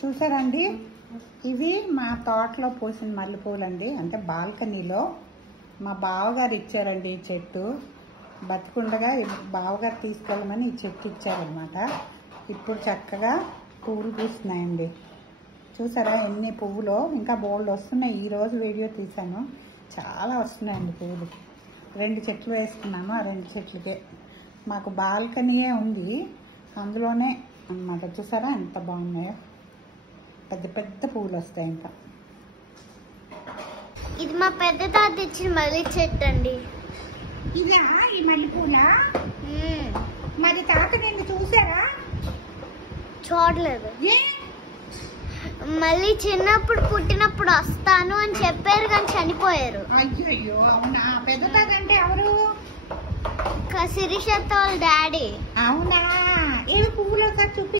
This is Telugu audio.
చూసారండి, ఇవి మా తోటలో పోసిన మల్లెపూలండి. అంటే బాల్కనీలో మా బావగారు ఇచ్చారండి ఈ చెట్టు. బతికుండగా బావగారు తీసుకెళ్ళమని ఈ చెట్టు ఇచ్చారనమాట. ఇప్పుడు చక్కగా పువ్వులు పూస్తున్నాయండి. చూసారా ఎన్ని పువ్వులు, ఇంకా బోల్డ్ వస్తున్నాయి. ఈరోజు వీడియో తీశాను, చాలా వస్తున్నాయండి పువ్వులు. 2 చెట్లు వేసుకున్నాను. ఆ 2 చెట్లకే మాకు బాల్కనీయే ఉంది, అందులోనే అన్నమాట. చూసారా ఎంత బాగున్నాయో, పెద్ద పెద్ద పువ్వులు వస్తాయి. ఇంకా ఇది మా పెద్ద తాత ఇచ్చిన మల్లె చెట్టు అండి. ఇదా ఈ మల్లెపూల? మరి తాత నిన్ను చూసారా? చూడలేదు. ఏ మళ్ళీ చిన్నప్పుడు పుట్టినప్పుడు వస్తాను అని చెప్పారు కానీ చనిపోయారు. అయ్యో అవునా? పెద్ద తాత అంటే ఎవరు? శిరీష వాళ్ళ డాడీ. అవునా? ఏ పువ్వులు ఒకసారి చూపి.